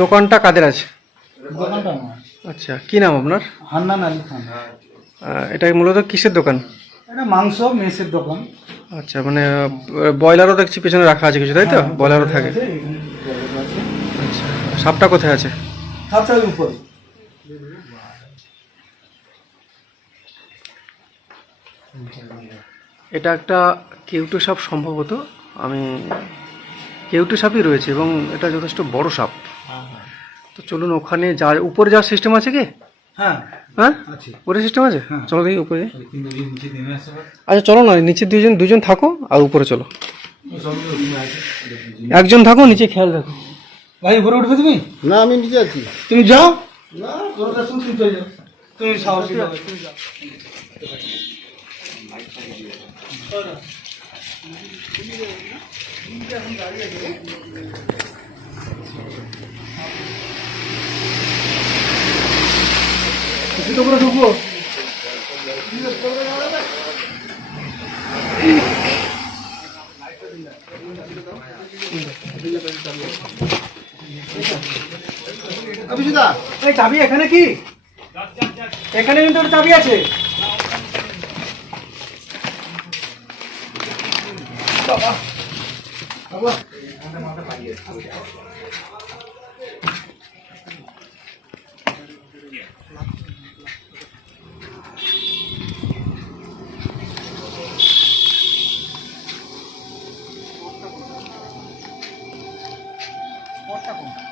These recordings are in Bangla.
দোকানটা কাদের আছে? আচ্ছা কি নাম আপনার? হান্নান আলী খান। এটা মূলত কিসের দোকান? এটা মাংস মেসের দোকান। আচ্ছা মানে ব্রয়লারও দেখছি পেছনে রাখা আছে কিছু তাই তো? ব্রয়লারও থাকে। আচ্ছা সাপটা কোথায় আছে? উপরে। এটা একটা কেউটো সাপ সম্ভবত আমি কেউটু সাপই রয়েছে এবং এটা যথেষ্ট বড় সাপ। তো চলুন ওখানে যা উপরে যাওয়ার সিস্টেম আছে কি? হ্যাঁ হ্যাঁ? উপরে সিস্টেম আছে? হ্যাঁ। চলো দেখি উপরে। আচ্ছা চলো না নিচে দুজন দুজন থাকো আর উপরে চলো। একজন থাকো নিচে খেয়াল রাখো। ভাই উপরে উঠবে তুমি? না আমি নিজে আছি। তুমি যাও। না তুমি চলে তুমি যাও। তুমি করে ঢুকবো? এই চাবি এখানে কি? এখানে কিন্তু চাবি আছে। Porta com.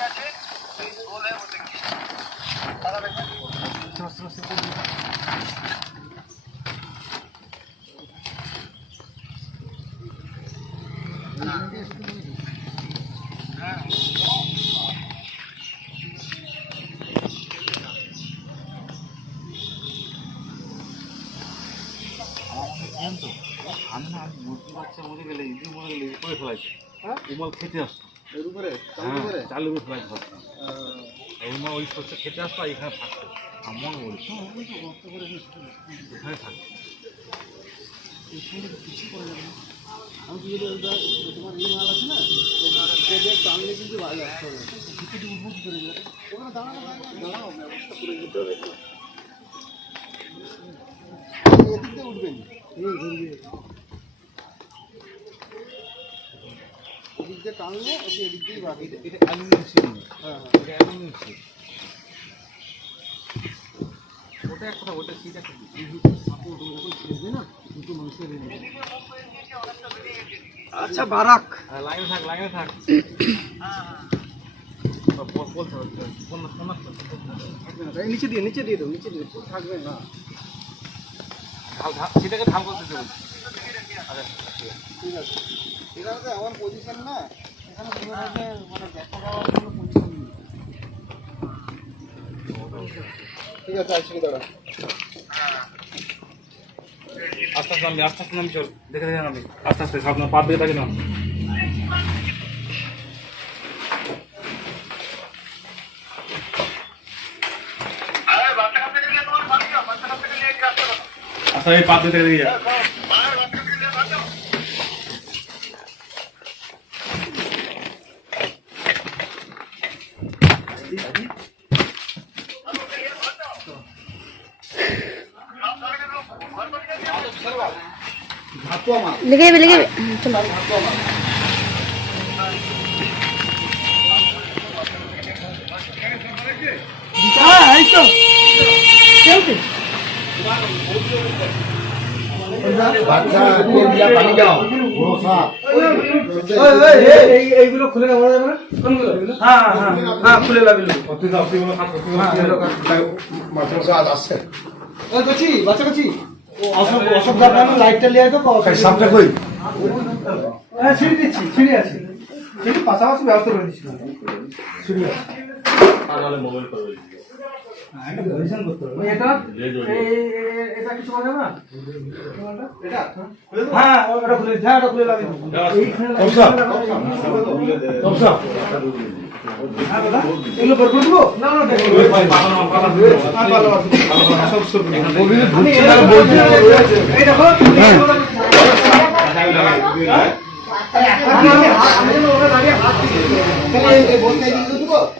ফোন লাগিয়ে রাখছি, করব আমি না বাচ্চা মরে গেলে ইঁদুর মরে গেলে উপরে ফেলাইছে উমাল খেতে আসতো হ্যাঁ চালু করে ফেলাই ধরতো উমা ওই শস্য খেতে আসতো এখানে থাকতো। আমার বলছি এখানে থাকতো। আমি কি তোমার এই মাল আছে না টানলে কিন্তু ভালো আসতে হবে টিকিট উঠবো কি করে যাবে ওখানে দাঁড়ানো দাঁড়াও ব্যবস্থা করে দিতে হবে। এদিক উঠবেন। ঘুরবে। এদিক দিয়ে টানলে ওকে এদিক দিয়েই বাকি এটা অ্যালুমিনিয়াম ছিল। হ্যাঁ হ্যাঁ। এটা অ্যালুমিনিয়াম ছিল। ওটা এক কথা ওটা ঠিক আছে আচ্ছা বারাক। লাইনে থাক লাইনে থাক। নিচে দিয়ে নিচে দিয়ে দাও নিচে দিয়ে থাকবে না। সেটাকে ঢাল করতে দেবো। আচ্ছা ঠিক আছে। এখানে তো এমন পজিশন না এখানে কোনো ধরনের মানে দেখা যাওয়ার কোনো পজিশন নেই। ঠিক আছে আসছি দাঁড়া। আস্তে আস্তে নামবি আস্তে আস্তে নামবি চল। দেখে দেখে নামবি আস্তে আস্তে সাবধান পা দিয়ে থাকে নাম। আচ্ছা এই পা দিয়ে দেখে লিখে যাবে লিখে চলো। বাচ্চা পানি যাও ওই, ওই, এই, এই- এইগুলো খুলে নেওয়া যাবে না কোনগুলো? হ্যাঁ হ্যাঁ। হ্যাঁ খুলে লাগল হ্যাঁ এগুলো কাট। ওই কচি বাচ্চা কচি। অশোক অশোক দাদা লাইটটা লিয়ে তো সামনে কই? হ্যাঁ সিঁড়ি দিচ্ছি সিঁড়ি আছে। সিঁড়ি পাশাপাশি ব্যবস্থা করে দিচ্ছি। সিঁড়ি আছে। হ্যাঁ হ্যাঁ হ্যাঁ হ্যাঁ। আমি দেখো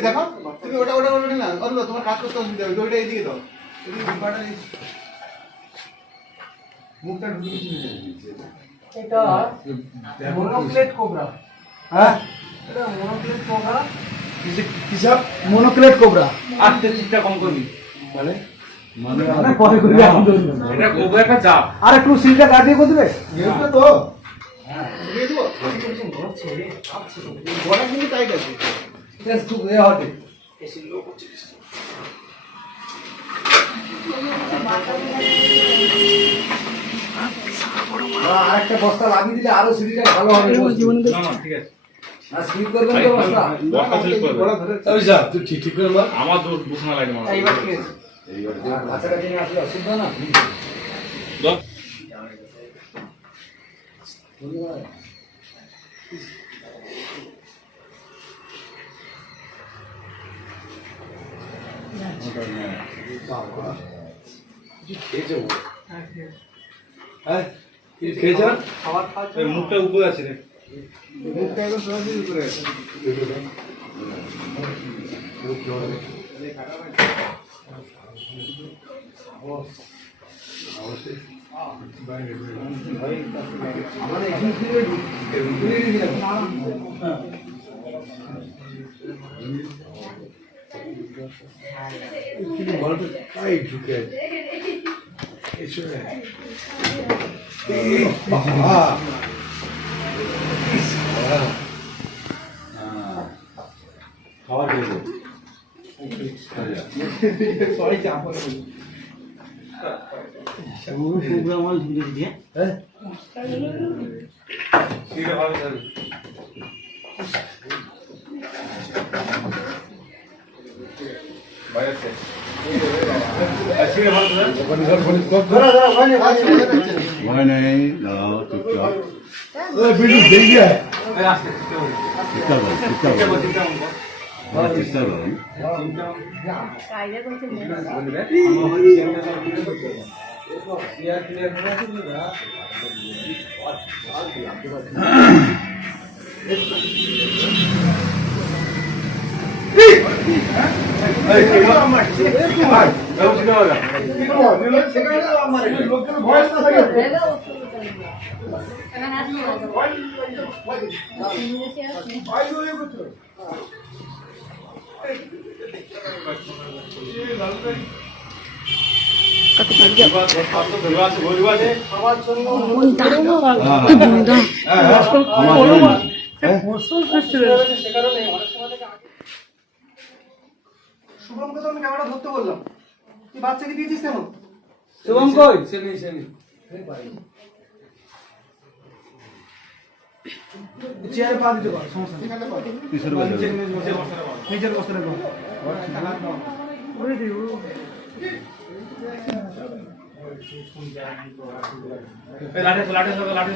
দেখো তুমি ওটা ওটা ওটা না অন্য তোমার কাজ করতে অসুবিধা হবে ওইটা এইদিকে দাও এদিকে ডিব্বাটা এই- মুখটা ঢুকিয়ে এটা মনোক্লেট কোবরা। হ্যাঁ এটা মনোক্লেট কোবরা? কিসব মনোক্লেট কোবরা আস্তে চিন্তা কম করবি। মানে? পরে করবি এখন ধরবি না। এটা কোবরা একটা চাপ আর একটু সিলটা কাটিয়ে করে দেবে তো। দিয়ে দেবো। বড়া কিন্তু টাইট আছে। আর একটা বস্তা লাগিয়ে দিলে আরও সিঁড়িটা ভালো হবে। ঠিক আছে। আমার দু দুখানা লাগে মুখটা উপরে আছে রে মুখটা একদম সরাসরি উপরে আছে আমাদের ঝুলে দিয়ে ভয় নেই দাঁড়াও চুপচাপ চেষ্টা করো চেষ্টা করো করো শুভমকে তো আমি ক্যামেরা ধরতে বললাম তুই বাচ্চাকে দিয়েছিস কেন শুভম কই সে নেই সে নেই চেয়ারে পা দিতে পার সমস্যা নিজের বসে রাখো ওরে দি ও। লাঠি লাঠি সরকার লাঠি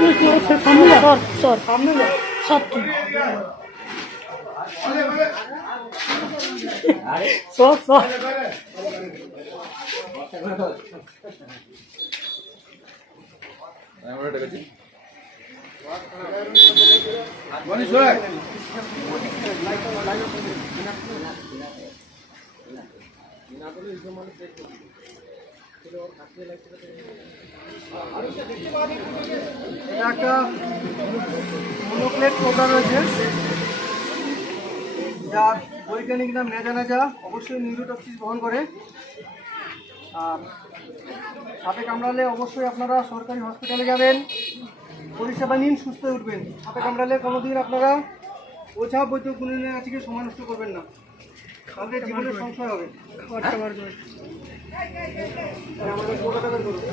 সরকার লাটে সব এই লাঠি লাটে সব চাকে আছে না? সর সর সামনে সর তুই সব সব এটা একটা রয়েছে। যার বৈজ্ঞানিক নাম নেজা নেজা অবশ্যই নিউরোটক্সিস বহন করে। আর সাপে কামড়ালে অবশ্যই আপনারা সরকারি হসপিটালে যাবেন। পরিষেবা নিন, সুস্থ উঠবেন। সাপে কামড়ালে কোনোদিন আপনারা ওঝা বৈদ্য কাছে গিয়ে সময় নষ্ট করবেন না। তাহলে জীবনের সংশয় হবে। আর আমাদের কলকাতা ভালো করুন।